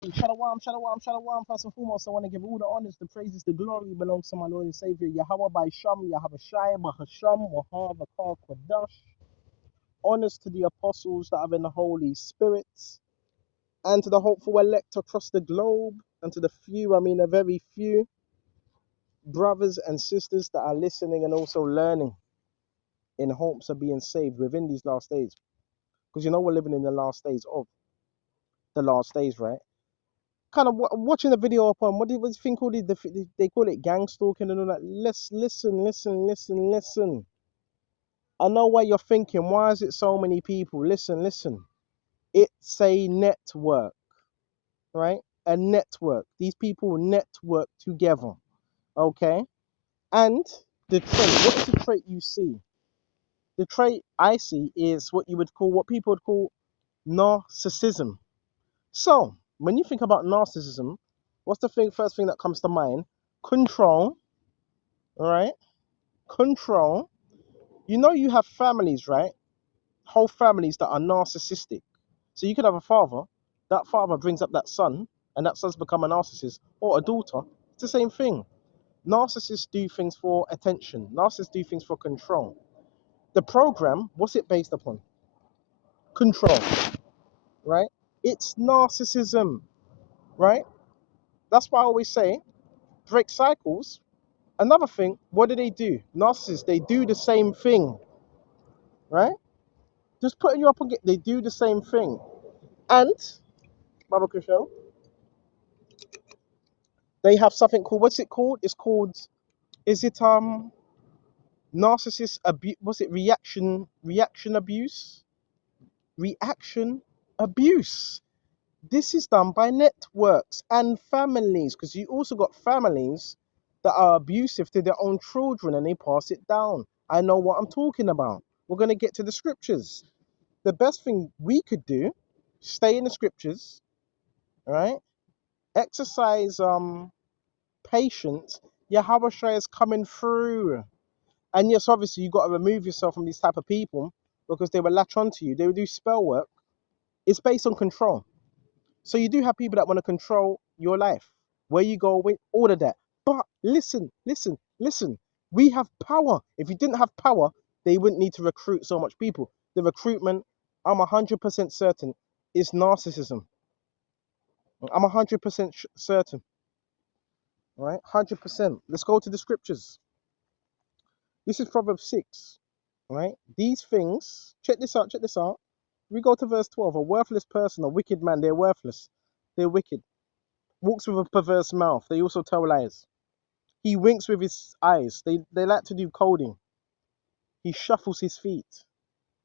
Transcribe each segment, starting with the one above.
Shalom, shalom, shalom. First and foremost, I want to give all the honors, the praises, the glory belongs to my Lord and Savior, Yahweh by Sham, Yahweh Shai, Bahasham, Wahab, Akar, Kwadash. Honors to the apostles that have in the Holy Spirit, and to the hopeful elect across the globe, and to the few, I mean a very few, brothers and sisters that are listening and also learning in hopes of being saved within these last days. Because you know we're living in the last days of the last days, right? Kind of watching the video upon what do you think called it? They call it gang stalking and all that. Let's listen. I know why you're thinking. Why is it so many people? Listen. It's a network, right? A network. These people network together, okay? And the trait. What is the trait you see? The trait I see is what you would call, what people would call narcissism. So when you think about narcissism, what's the first thing that comes to mind? Control. All right, control. You know, you have families, right? Whole families that are narcissistic. So you could have a father, that father brings up that son, and that son's become a narcissist, or a daughter. It's the same thing. Narcissists do things for attention. Narcissists do things for control. The program, what's it based upon? Control, right? It's narcissism, right? That's why I always say, break cycles. Another thing, what do? Narcissists, they do the same thing, right? Just putting you up again, they do the same thing. And, Baba Kushel, they have something called, what's it called? It's called, is it narcissist abuse? Was it reaction abuse? Reaction abuse. This is done by networks and families, because you also got families that are abusive to their own children and they pass it down. I know what I'm talking about. We're going to get to the scriptures. The best thing we could do, stay in the scriptures, right? Exercise patience. Yahweh Shai is coming through. And yes, obviously you got to remove yourself from these type of people because they will latch onto you. They will do spell work. It's based on control. So you do have people that want to control your life, where you go, all of that. But listen. We have power. If you didn't have power, they wouldn't need to recruit so much people. The recruitment, I'm 100% certain, is narcissism. I'm 100% certain, right? 100%. Let's go to the scriptures. This is Proverbs 6, right? These things, check this out. We go to verse 12. A worthless person, a wicked man, they're worthless. They're wicked. Walks with a perverse mouth. They also tell lies. He winks with his eyes. They like to do coding. He shuffles his feet.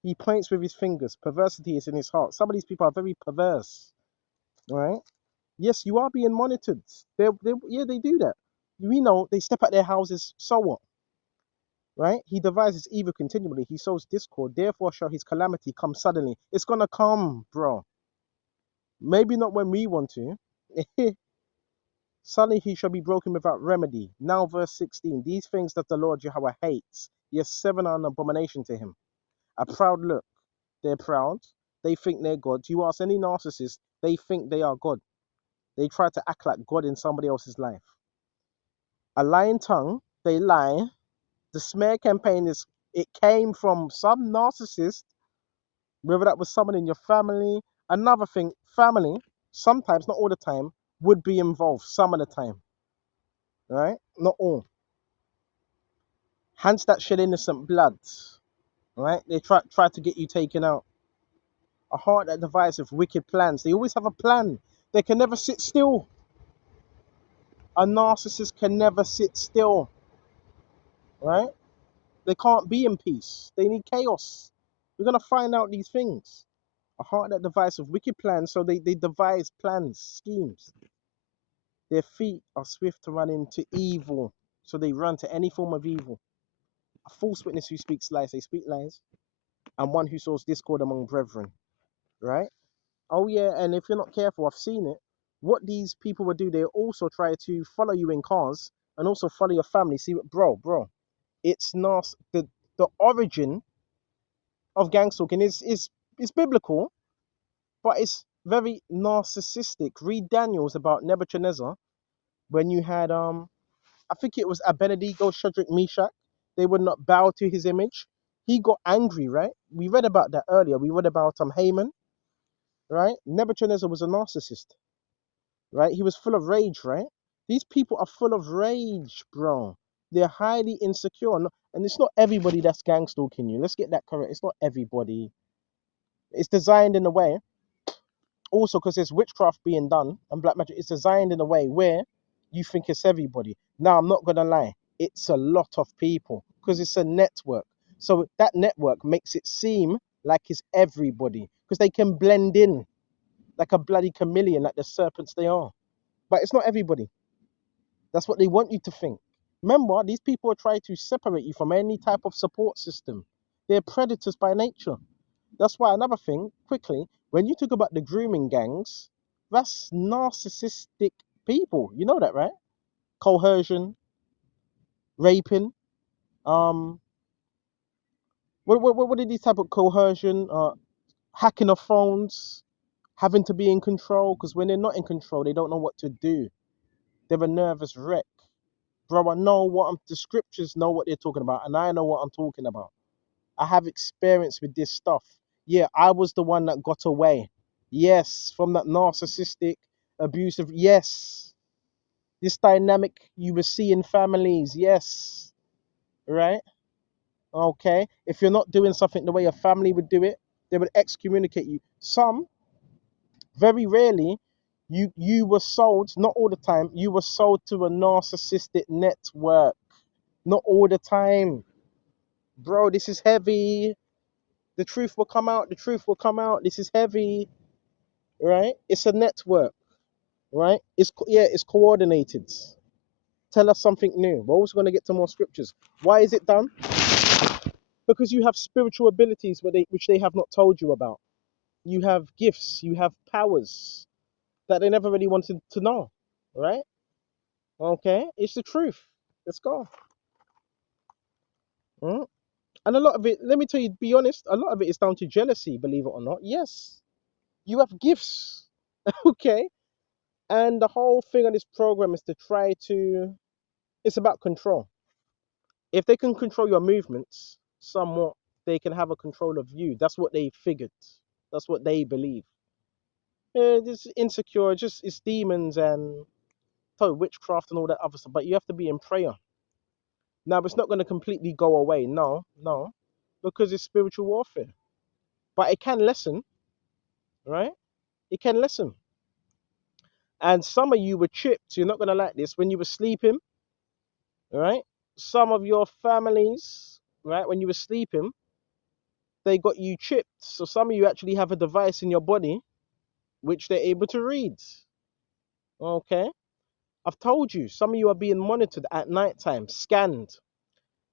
He points with his fingers. Perversity is in his heart. Some of these people are very perverse, right? Yes, you are being monitored. Yeah, they do that. We know they step out their houses. So what? Right? He devises evil continually. He sows discord. Therefore shall his calamity come suddenly. It's gonna come, bro. Maybe not when we want to. Suddenly he shall be broken without remedy. Now verse 16. These things that the Lord Yahweh hates. Yes, 7 are an abomination to him. A proud look. They're proud. They think they're God. You ask any narcissist, they think they are God. They try to act like God in somebody else's life. A lying tongue. They lie. The smear campaign it came from some narcissist, whether that was someone in your family. Another thing, family, sometimes, not all the time, would be involved some of the time, right? Not all. Hands that shed innocent blood, right? They try to get you taken out. A heart that devises wicked plans. They always have a plan. They can never sit still. A narcissist can never sit still, right? They can't be in peace. They need chaos. We're going to find out these things. A heart that devises wicked plans, so they devise plans, schemes. Their feet are swift to run into evil, so they run to any form of evil. A false witness who speaks lies, they speak lies, and one who sows discord among brethren, right? Oh yeah, and if you're not careful, I've seen it. What these people would do, they also try to follow you in cars and also follow your family. See, bro, it's not the origin of gang stalking is biblical, but it's very narcissistic. Read Daniel's about Nebuchadnezzar when you had I think it was Abednego, Shadrach, Meshach. They would not bow to his image. He got angry, right? We read about that earlier. We read about Haman, right? Nebuchadnezzar was a narcissist, right? He was full of rage, right? These people are full of rage, bro. They're highly insecure, and it's not everybody that's gang stalking you. Let's get that correct. It's not everybody. It's designed in a way, also because there's witchcraft being done and black magic. It's designed in a way where you think it's everybody. Now, I'm not gonna lie, it's a lot of people because it's a network. So that network makes it seem like it's everybody because they can blend in like a bloody chameleon, like the serpents they are. But it's not everybody. That's what they want you to think. Remember, these people are trying to separate you from any type of support system. They're predators by nature. That's why another thing, quickly, when you talk about the grooming gangs, that's narcissistic people. You know that, right? Coercion, raping, um, what are these type of coercion? Hacking of phones, having to be in control, because when they're not in control, they don't know what to do. They're a nervous wreck. Bro, I know the scriptures know what they're talking about, and I know what I'm talking about. I have experience with this stuff. Yeah, I was the one that got away. Yes, from that narcissistic, abusive. Yes, this dynamic you were seeing families. Yes, right? Okay. If you're not doing something the way a family would do it, they would excommunicate you. Some, very rarely, you were sold, not all the time, you were sold to a narcissistic network. Not all the time. Bro, this is heavy. The truth will come out. The truth will come out. This is heavy, right? It's a network, right? It's coordinated. Tell us something new. We're also going to get to more scriptures. Why is it done? Because you have spiritual abilities which they have not told you about. You have gifts. You have powers that they never really wanted to know, right? Okay, it's the truth. Let's go. Mm. And a lot of it, let me tell you, be honest, a lot of it is down to jealousy, believe it or not. Yes, you have gifts, okay? And the whole thing on this program is to try to, it's about control. If they can control your movements somewhat, they can have a control of you. That's what they figured. That's what they believe. This insecure, just it's demons and witchcraft and all that other stuff. But you have to be in prayer. Now, it's not going to completely go away. No, no, because it's spiritual warfare. But it can lessen, right? It can lessen. And some of you were chipped. You're not going to like this when you were sleeping, right? Some of your families, right, when you were sleeping, they got you chipped. So some of you actually have a device in your body which they're able to read. Okay? I've told you, some of you are being monitored at night time, scanned.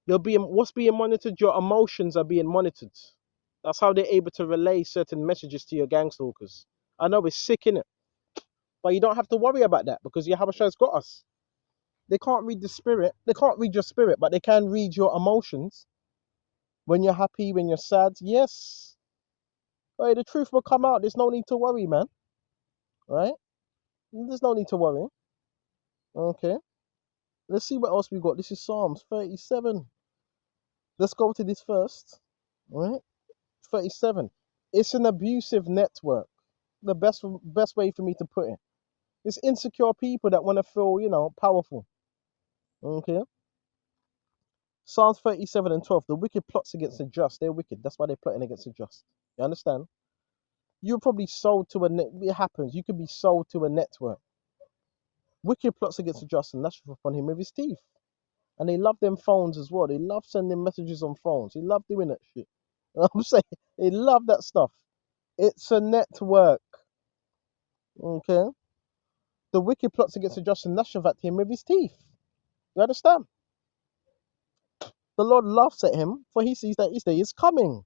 What's being monitored? Your emotions are being monitored. That's how they're able to relay certain messages to your gang stalkers. I know it's sick, innit? But you don't have to worry about that because Yahushua got us. They can't read the spirit. They can't read your spirit, but they can read your emotions. When you're happy, when you're sad, yes. Right, the truth will come out. There's no need to worry, man. Right? There's no need to worry. Okay. Let's see what else we got. This is Psalms 37. Let's go to this first. Right? 37. It's an abusive network. The best way for me to put it. It's insecure people that want to feel, powerful. Okay. Psalms 37 and 12. The wicked plots against the just. They're wicked. That's why they're plotting against the just. You understand? You're probably sold to a net. It happens. You could be sold to a network. Wicked plots against the just and lashes upon him with his teeth. And they love them phones as well. They love sending messages on phones. They love doing that shit. You know what I'm saying? They love that stuff. It's a network. Okay? The wicked plots against the just and lashes at him with his teeth. You understand? The Lord laughs at him, for he sees that his day is coming.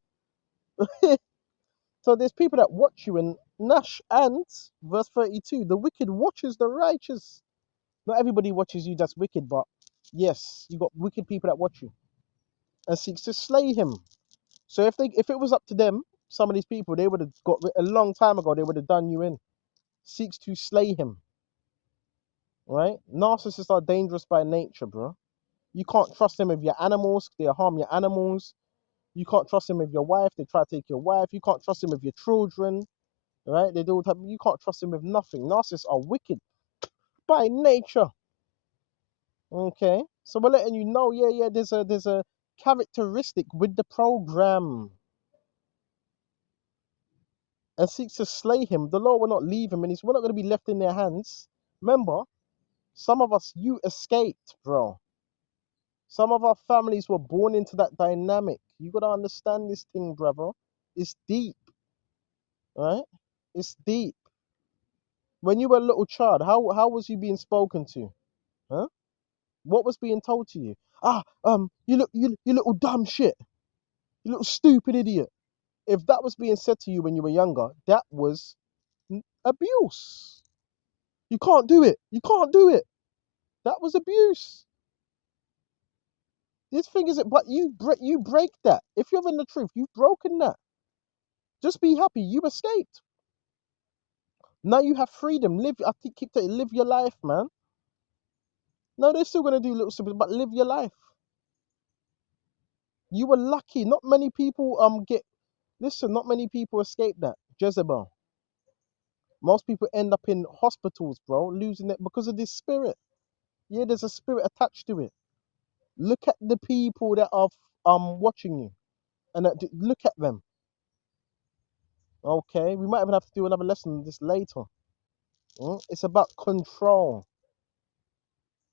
So there's people that watch you and gnash, and verse 32, the wicked watches the righteous. Not everybody watches you that's wicked, but yes, you got wicked people that watch you and seeks to slay him. So if it was up to them, Some of these people, they would have got a long time ago. They would have done you in. Seeks to slay him. Right? Narcissists are dangerous by nature, bro. You can't trust them with your animals. They harm your animals. You can't trust them with your wife. They try to take your wife. You can't trust them with your children. Right? They do. You can't trust them with nothing. Narcissists are wicked by nature. Okay. So we're letting you know. Yeah. There's a characteristic with the program, and seeks to slay him. The Lord will not leave him, and we're not going to be left in their hands. Remember, some of us, you escaped, bro. Some of our families were born into that dynamic. You gotta understand this thing, brother. It's deep, right? It's deep. When you were a little child, how was you being spoken to? Huh? What was being told to you? You little dumb shit. You little stupid idiot. If that was being said to you when you were younger, that was abuse. You can't do it. You can't do it. That was abuse. This thing is it, but you break that. If you're in the truth, you've broken that. Just be happy. You escaped. Now you have freedom. Live. I keep telling you, live your life, man. No, they're still gonna do little stupid, but live your life. You were lucky. Not many people get. Listen, not many people escape that Jezebel. Most people end up in hospitals, bro, losing it because of this spirit. Yeah, there's a spirit attached to it. Look at the people that are watching you, and look at them. Okay, we might even have to do another lesson on this later. It's about control.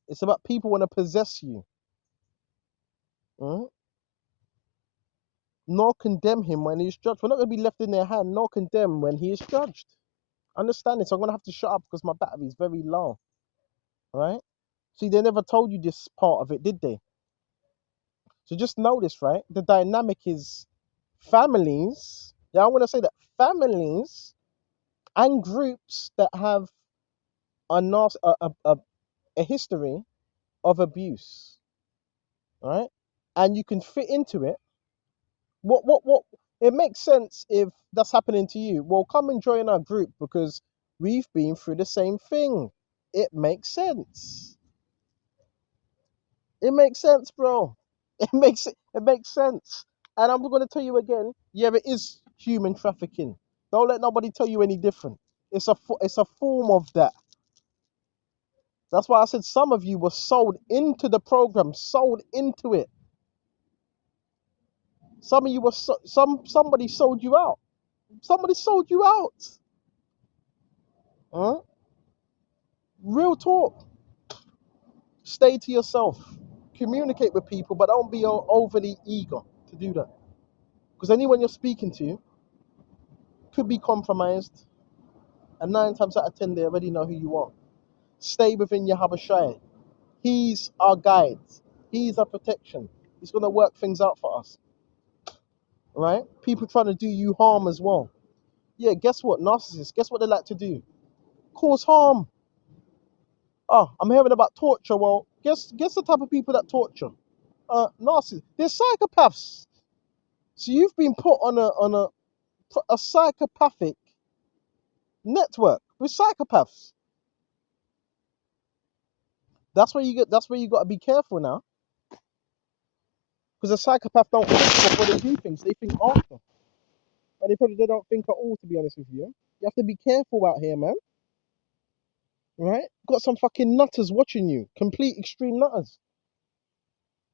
It's about people want to possess you. Mm? Nor condemn him when he is judged. We're not going to be left in their hand, nor condemn when he is judged. Understand this? I'm going to have to shut up because my battery is very low. Right? See, they never told you this part of it, did they? So just notice, right? The dynamic is families. Yeah, I want to say that families and groups that have a history of abuse, right? And you can fit into it. What? It makes sense if that's happening to you. Well, come and join our group because we've been through the same thing. It makes sense. It makes sense, bro. It makes sense. And I'm going to tell you again. Yeah, it is human trafficking. Don't let nobody tell you any different. It's a form of that. That's why I said some of you were sold into the program, sold into it. Some of you were somebody sold you out. Somebody sold you out. Huh? Real talk. Stay to yourself. Communicate with people, but don't be overly eager to do that. Because anyone you're speaking to could be compromised, and 9 times out of 10, they already know who you are. Stay within your Habashai. He's our guide. He's our protection. He's going to work things out for us. Right? People trying to do you harm as well. Yeah, guess what? Narcissists, guess what they like to do? Cause harm. Oh, I'm hearing about torture. Well, guess the type of people that torture. Narcissists. They're psychopaths. So you've been put on a psychopathic network with psychopaths. That's where you got to be careful now, because a psychopath don't think before they do things. They think after, and they don't think at all. To be honest with you, you have to be careful out here, man. Right? Got some fucking nutters watching you, complete extreme nutters,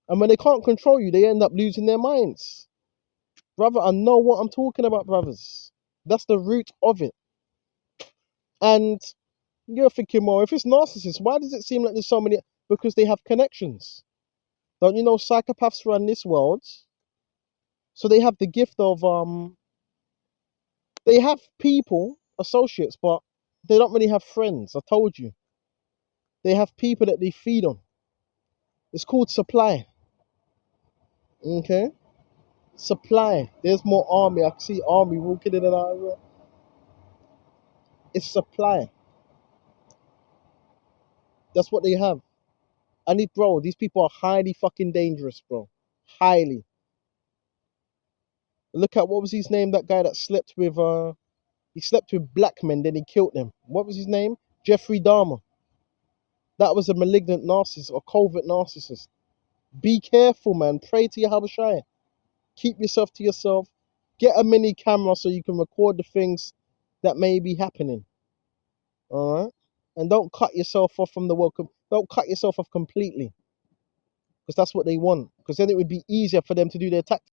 and when they can't control you, they end up losing their minds. Brother, I know what I'm talking about, brothers. That's the root of it. And you're thinking, well, if it's narcissists, why does it seem like there's so many? Because they have connections. Don't you know psychopaths run this world? So they have the gift of they have people, associates, but they don't really have friends. I told you. They have people that they feed on. It's called supply. Okay? Supply. There's more army. I can see army walking in and out. It's supply. That's what they have. Bro, these people are highly fucking dangerous, bro. Highly. Look at, what was his name? That guy that slept with he slept with black men, then he killed them. What was his name? Jeffrey Dahmer. That was a malignant narcissist or covert narcissist. Be careful, man. Pray to Yahweh Shai. Keep yourself to yourself. Get a mini camera so you can record the things that may be happening. All right? And don't cut yourself off from the world. Don't cut yourself off completely. Because that's what they want. Because then it would be easier for them to do their tactics.